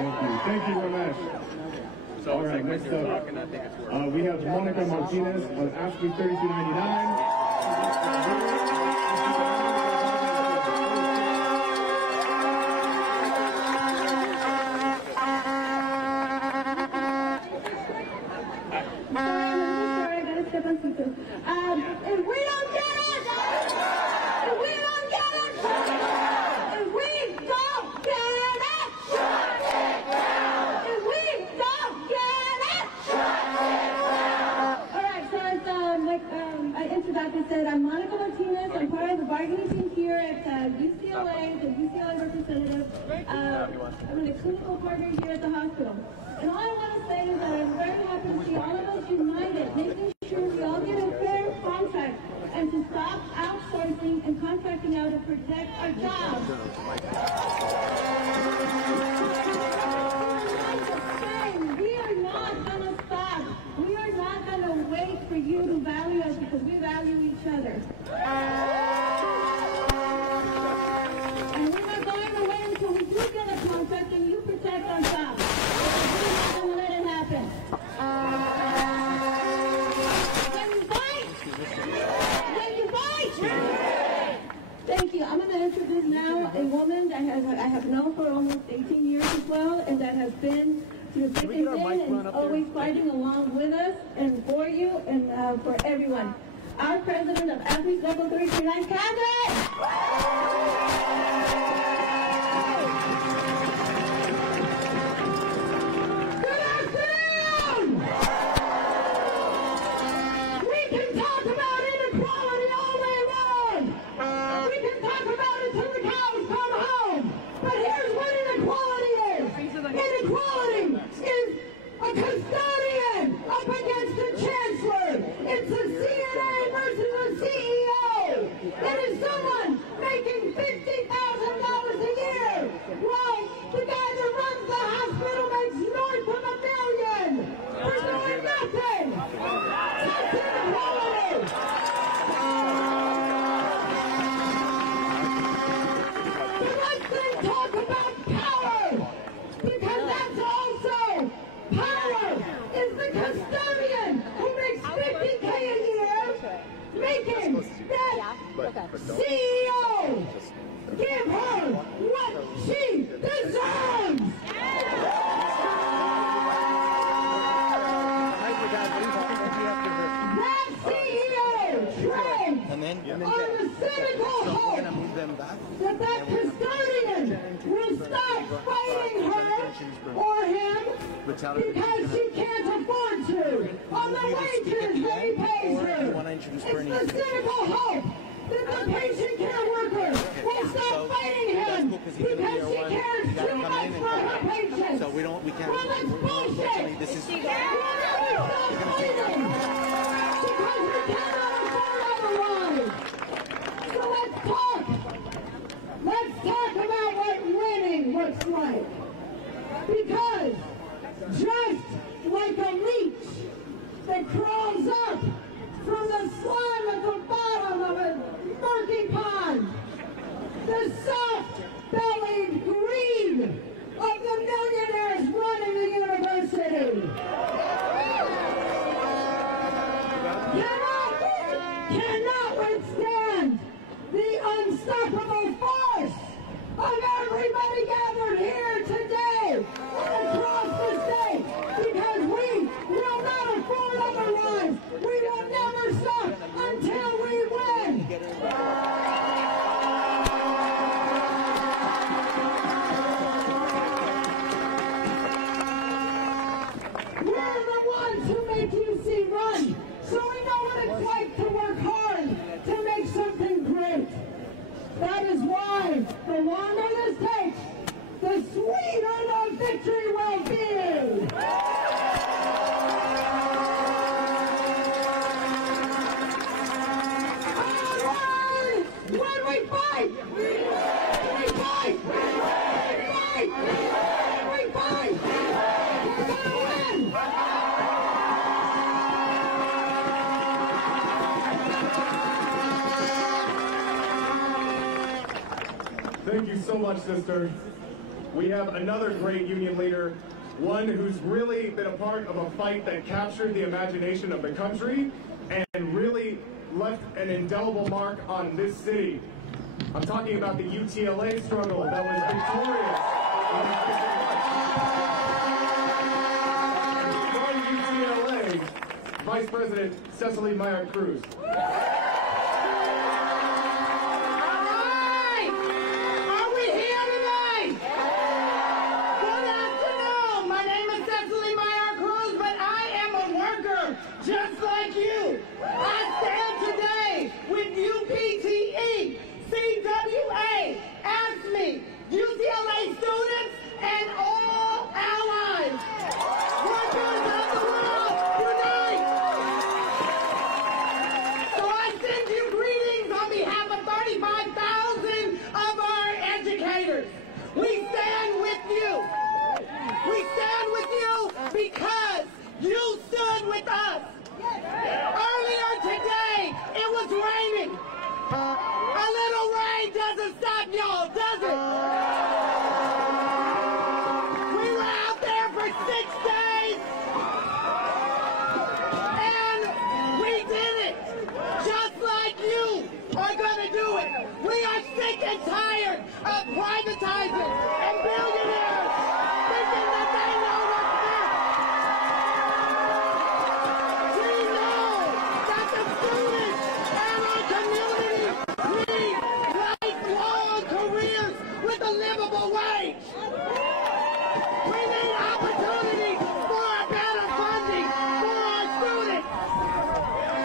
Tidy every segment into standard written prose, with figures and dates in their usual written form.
Thank you, Ramesh. So all right, next up, we have Monica Martinez of ASPE 3299. I'm Monica Martinez. I'm part of the bargaining team here at UCLA, the UCLA representative. I'm a clinical partner here at the hospital. And all I want to say is that I'm very happy to see all of us united, making sure we all get a fair contract and to stop outsourcing and contracting out to protect our jobs. We are not going to stop. We are not going to wait for you to value us because we value each other. And we're not going to wait until we do get a contract and you protect our jobs. We're not going to let it happen. Can you fight? Can you fight? Thank you. I'm going to introduce now a woman that I have known for almost 18 years as well, and that has been through thick and thin and always fighting along with us and for you and for everyone. Our president of ASPE Level 339, Candace! Good afternoon! We can talk about inequality all day long. We can talk about it till the cows come home. But here's what inequality is. Inequality is a custodian up against a chancellor. It's a CNA versus a CEO. It is someone making $50,000 a year. Well, the guy that runs the hospital makes north of $1 million for doing nothing. That's inequality. But let's then talk about power, because that's also power is the custodian who makes $50K a year, making that CEO give her what she deserves. That CEO trades on the cynical hope that that custodian will stop fighting her or him because she can't afford to on the wages that he pays her. It's the cynical hope that the patient care worker will stop fighting him because she cares too much for her patients. So we can't. Well, that's bullshit. This is. We'll never stop fighting because we cannot afford otherwise. So let's talk. Let's talk about what winning looks like. Because just like a leech that crawls up from the slime at the bottom of a murky pond, the soft-bellied greed of the millionaires running the university cannot withstand the unstoppable force of everybody gathered here today and across the state, because we will not afford otherwise. We will never stop until we win. We're the ones who make UC run, so we know what it's like to work hard to make something great. That is why the longer this takes, the sweeter the victory will be. Onward! When we fight! We fight! We fight! We fight! We're gonna win! Thank you so much, sister. we have another great union leader, one who's really been a part of a fight that captured the imagination of the country and really left an indelible mark on this city. I'm talking about the UCLA struggle that was victorious. From UCLA, Vice President Cecily Meyer-Cruz. Just like you, I stand today with UPTE, CWA, ASME, UCLA students, and all allies. Workers of the world, unite! So I send you greetings on behalf of 35,000 of our educators. We stand with you. We stand with you because you stood with us. Earlier today, it was raining. A little rain doesn't stop y'all, does it? We were out there for 6 days, and we did it. Just like you are going to do it. We are sick and tired of privatizing and billionaires thinking that they know what's best. We know that the students and our community need lifelong careers with a livable wage. We need opportunity for a better funding for our students.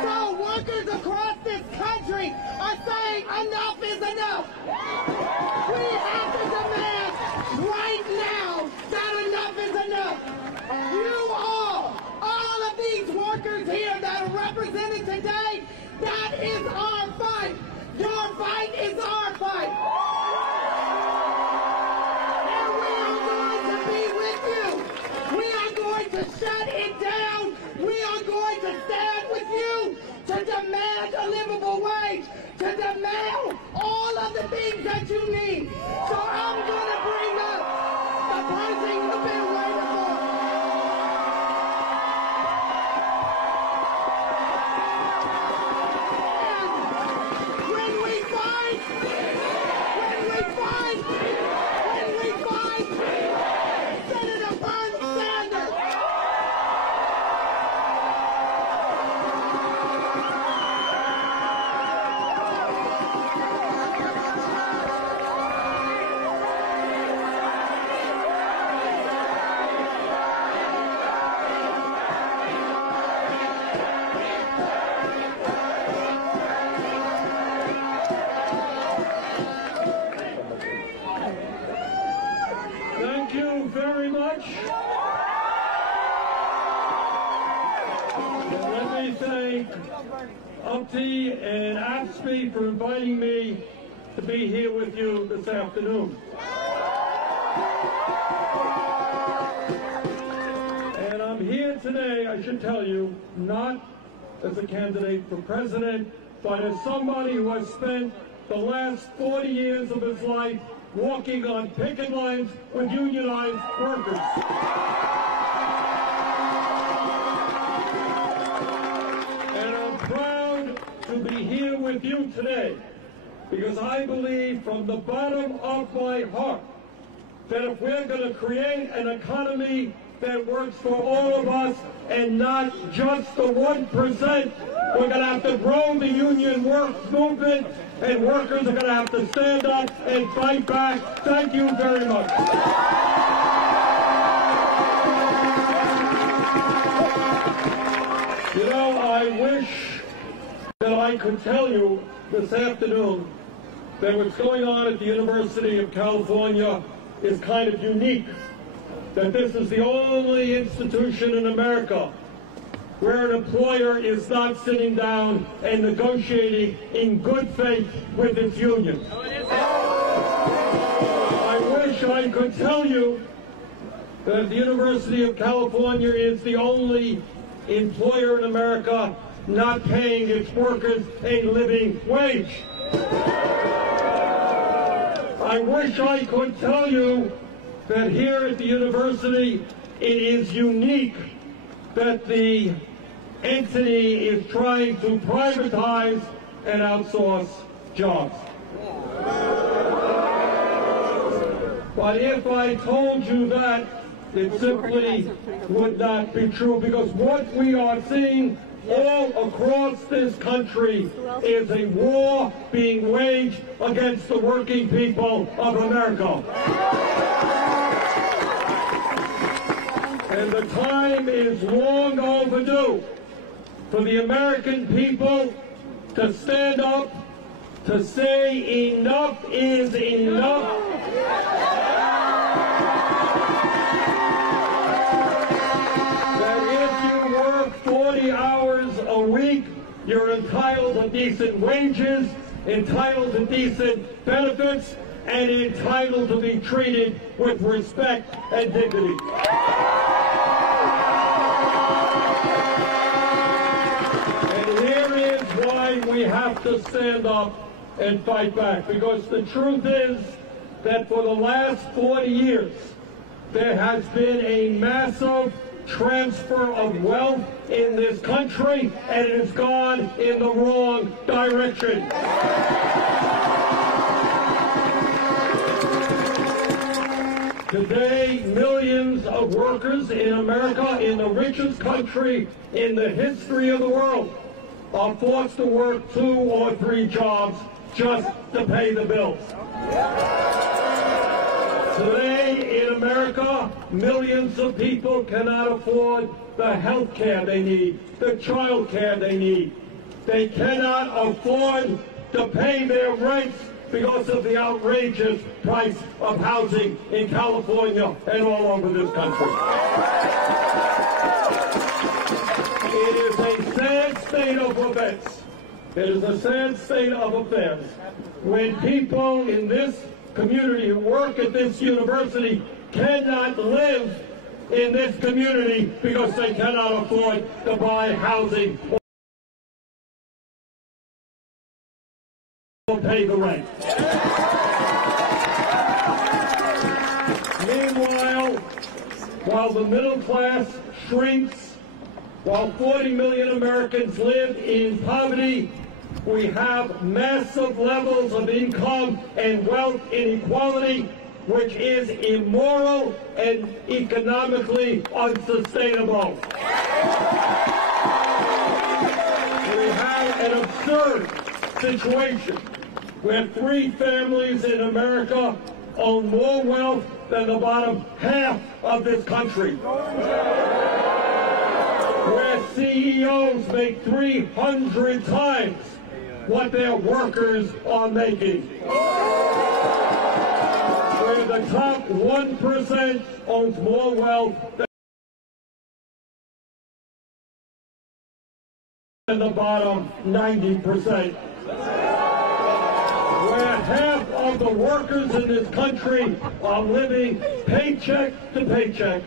So workers across this country are saying enough is enough. We have to demand right now that enough is enough. You all of these workers here that are represented today, that is our fight. Your fight is our fight. And we are going to be with you. We are going to shut it down. We are going to stand with you to demand a livable wage, to demand all of the things that you need. So I'm going to bring up the person you've been waiting for. And when we fight Senator Bernie Sanders. Thank you very much. And let me thank UPTE and ASME for inviting me to be here with you this afternoon. And I'm here today, I should tell you, not as a candidate for president, but as somebody who has spent the last 40 years of his life walking on picket lines with unionized workers. And I'm proud to be here with you today because I believe from the bottom of my heart that if we're going to create an economy that works for all of us and not just the 1%, we're going to have to grow the union work movement, and workers are going to have to stand up and fight back. Thank you very much. You know, I wish that I could tell you this afternoon that what's going on at the University of California is kind of unique, that this is the only institution in America where an employer is not sitting down and negotiating in good faith with its union. I wish I could tell you that the University of California is the only employer in America not paying its workers a living wage. I wish I could tell you that here at the university, it is unique that the entity is trying to privatize and outsource jobs. But if I told you that, it simply would not be true, because what we are seeing all across this country is a war being waged against the working people of America. And the time is long overdue for the American people to stand up, to say enough is enough. That if you work 40 hours a week, you're entitled to decent wages, entitled to decent benefits, and entitled to be treated with respect and dignity. And here is why we have to stand up and fight back, because the truth is that for the last 40 years, there has been a massive transfer of wealth in this country, and it has gone in the wrong direction. Today, millions of workers in America, in the richest country in the history of the world, are forced to work 2 or 3 jobs just to pay the bills. Today in America, millions of people cannot afford the health care they need, the child care they need. They cannot afford to pay their rents because of the outrageous price of housing in California and all over this country. It is a sad state of events. It is a sad state of affairs when people in this community who work at this university cannot live in this community because they cannot afford to buy housing or pay the rent. Meanwhile, while the middle class shrinks, while 40 million Americans live in poverty, we have massive levels of income and wealth inequality, which is immoral and economically unsustainable. We have an absurd situation where 3 families in America own more wealth than the bottom half of this country. Where CEOs make 300 times what their workers are making. Where the top 1% owns more wealth than the bottom 90%. Where half of the workers in this country are living paycheck to paycheck.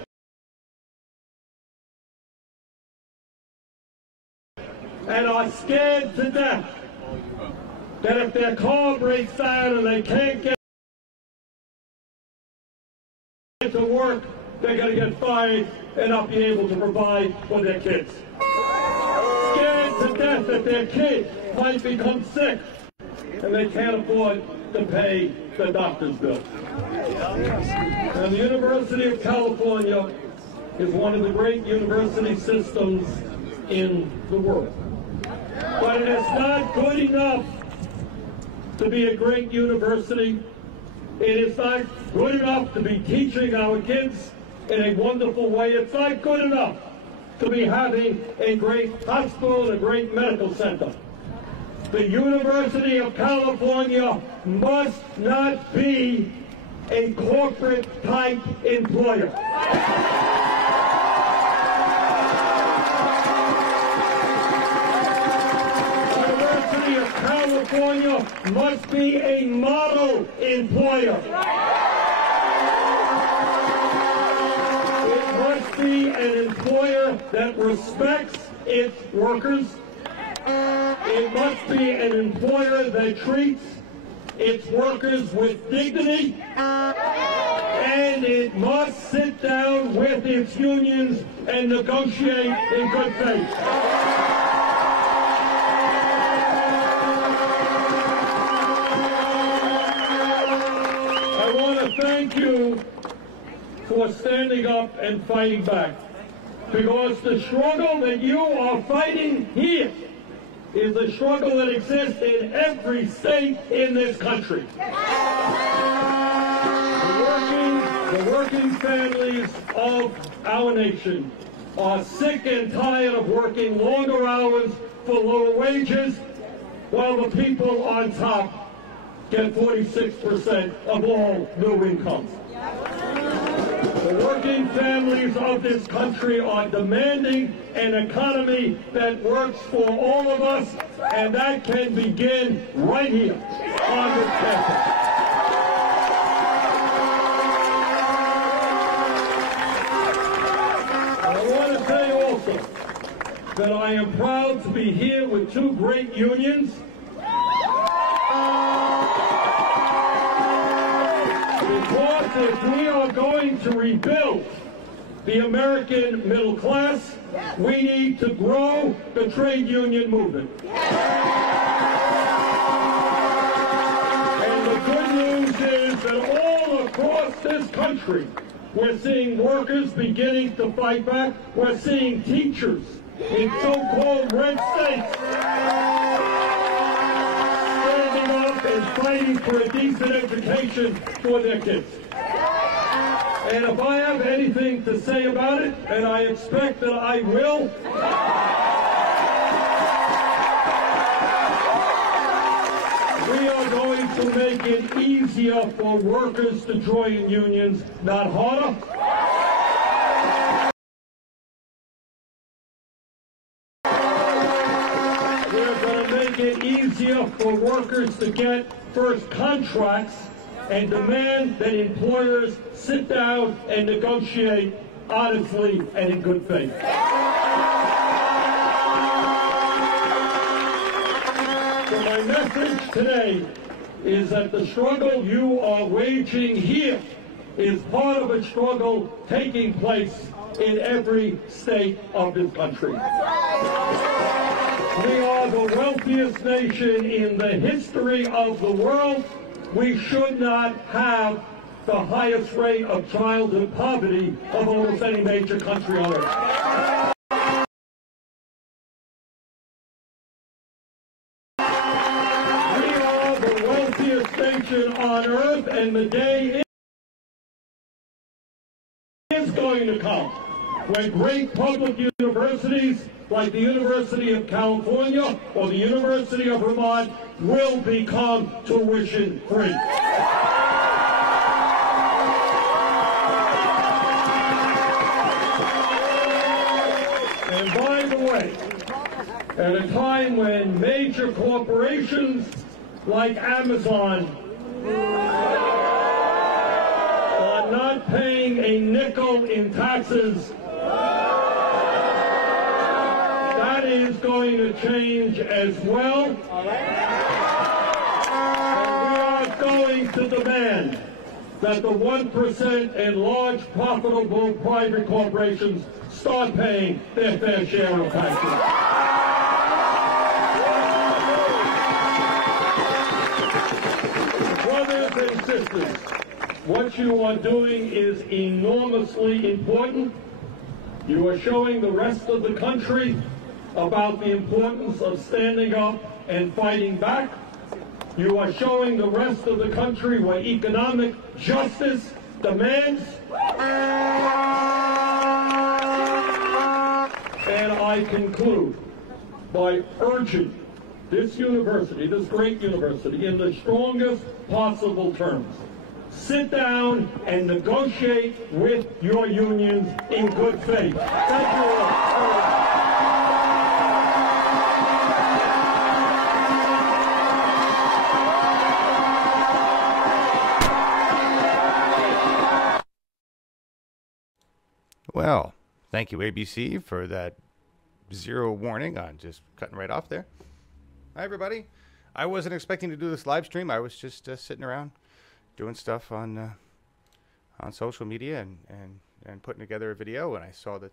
And are scared to death that if their car breaks down and they can't get to work, they're going to get fired and not be able to provide for their kids. Scared to death that their kid might become sick and they can't afford to pay the doctor's bill. And the University of California is one of the great university systems in the world. But it is not good enough to be a great university. It is not good enough to be teaching our kids in a wonderful way. It's not good enough to be having a great hospital and a great medical center. The University of California must not be a corporate-type employer. California must be a model employer. It must be an employer that respects its workers. It must be an employer that treats its workers with dignity and and it must sit down with its unions and negotiate in good faith. I want to thank you for standing up and fighting back, because the struggle that you are fighting here is a struggle that exists in every state in this country. The working families of our nation are sick and tired of working longer hours for lower wages, while the people on top get 46% of all new incomes. The working families of this country are demanding an economy that works for all of us, and that can begin right here on this campus. I want to say also that I am proud to be here with two great unions. Because if we are going to rebuild the American middle class, we need to grow the trade union movement. And the good news is that all across this country, we're seeing workers beginning to fight back. We're seeing teachers in so-called red states standing up and fighting for a decent education for their kids. And if I have anything to say about it, and I expect that I will, we are going to make it easier for workers to join unions, not harder. We're going to make it easier for workers to get first contracts and demand that employers sit down and negotiate honestly and in good faith. So my message today is that the struggle you are waging here is part of a struggle taking place in every state of this country. We are the wealthiest nation in the history of the world. We should not have the highest rate of childhood poverty of almost any major country on earth. We are the wealthiest nation on earth, and the day is going to come when great public universities like the University of California or the University of Vermont will become tuition free. And by the way, at a time when major corporations like Amazon are not paying a nickel in taxes, that is going to change as well. And we are going to demand that the 1% and large profitable private corporations start paying their fair share of taxes. Brothers and sisters, what you are doing is enormously important. You are showing the rest of the country about the importance of standing up and fighting back. You are showing the rest of the country what economic justice demands. And I conclude by urging this university, this great university, in the strongest possible terms, sit down and negotiate with your unions in good faith. Thank you all. Well, thank you, ABC, for that zero warning on just cutting right off there. Hi, everybody. I wasn't expecting to do this live stream. I was just sitting around doing stuff on on social media and putting together a video, and I saw that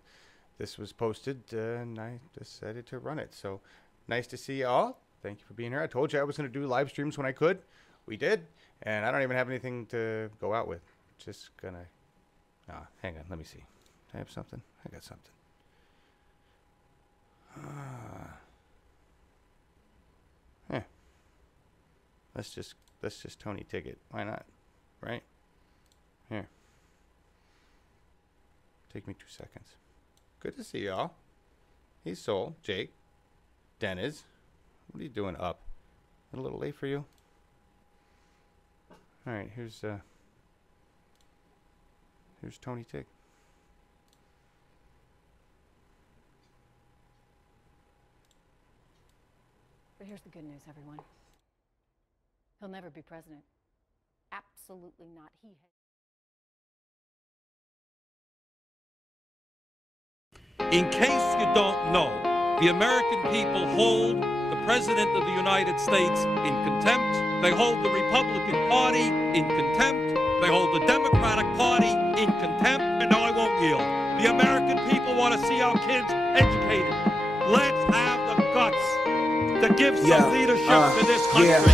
this was posted, and I decided to run it. So nice to see y'all. Thank you for being here. I told you I was going to do live streams when I could. We did, and I don't even have anything to go out with. Just gonna... hang on, let me see. I have something? I got something. Let's just Tony Ticket. Why not? Right? Here. Take me 2 seconds. Good to see y'all. He's Soul, Jake, Dennis. What are you doing up? A little late for you? All right, here's Tony Tick. But here's the good news, everyone. He'll never be president. Absolutely not. In case you don't know, the American people hold the President of the United States in contempt. They hold the Republican Party in contempt. They hold the Democratic Party in contempt. And no, I won't yield. The American people want to see our kids educated. Let's have the guts to give some leadership to this country.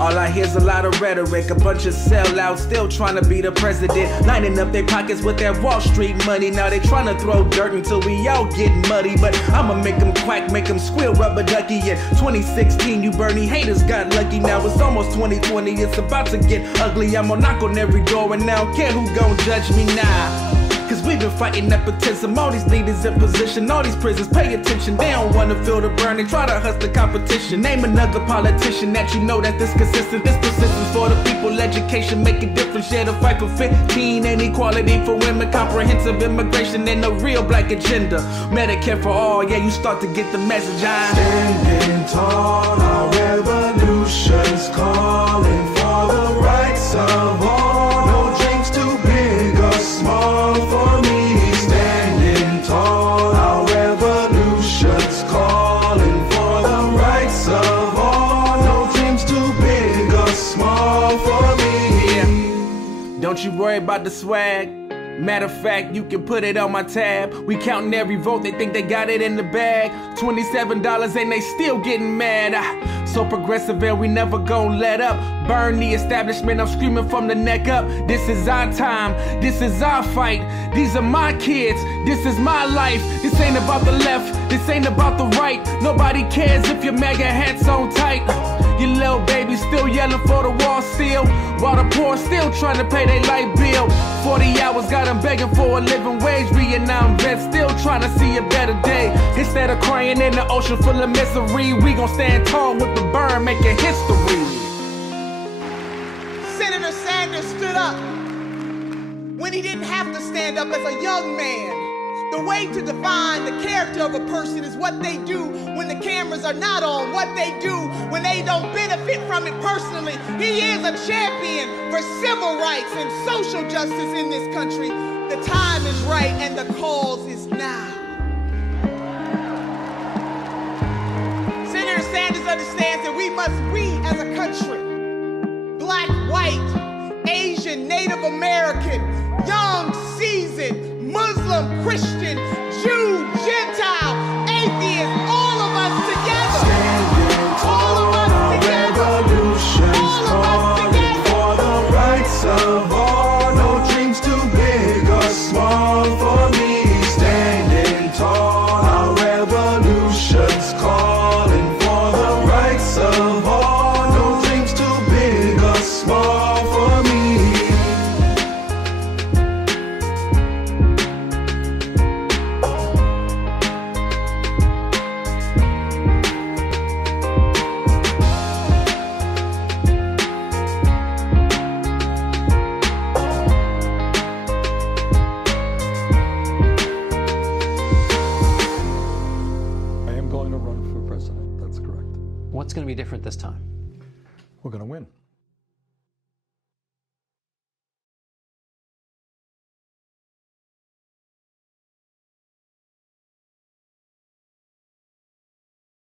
All I hear's a lot of rhetoric, a bunch of sellouts still trying to be the president, lining up their pockets with that Wall Street money. Now they trying to throw dirt until we all get muddy, but I'ma make them quack, make them squeal, rubber ducky. In 2016 you Bernie haters got lucky. Now it's almost 2020, it's about to get ugly. I'ma knock on every door and I don't care who gon' judge me now. Cause we've been fighting nepotism, all these leaders in position, all these prisons, pay attention. They don't wanna feel the burn, they try to hustle the competition. Name another politician that you know that this consistent. This persistence for the people, education, make a difference. Yeah, the fight for 15, inequality for women, comprehensive immigration, and a real black agenda. Medicare for all, yeah, you start to get the message. Standing tall, our revolution's calling for the rights of all. No dreams too big or small for me. Standing tall, our revolution's calling for the rights of all. No dreams too big or small for me. Yeah. Don't you worry about the swag. Matter of fact, you can put it on my tab. We counting every vote, they think they got it in the bag. $27 and they still getting mad. So progressive and we never gon' let up. Burn the establishment, I'm screaming from the neck up. This is our time, this is our fight. These are my kids, this is my life. This ain't about the left, this ain't about the right. Nobody cares if your MAGA hat's on tight. Your little baby still yelling for the wall still, while the poor still trying to pay their light bill. 40 hours got them begging for a living wage. Vietnam vets still trying to see a better day. Instead of crying in the ocean full of misery, we gon' stand tall with the burn making history. Senator Sanders stood up when he didn't have to stand up as a young man. The way to define the character of a person is what they do when the cameras are not on, what they do when they don't benefit from it personally. He is a champion for civil rights and social justice in this country. The time is right and the cause is now. Senator Sanders understands that we as a country, black, white, Asian, Native American, young, seasoned, Muslim, Christian, Jew, Gentile, atheist, all of us together. Standing tall, our revolution's calling for the rights of all. No dreams too big or small for me. Standing tall, our revolution's calling for the rights of all. No dreams too big or small for me. I am going to run for president. That's correct. What's going to be different this time? We're going to win.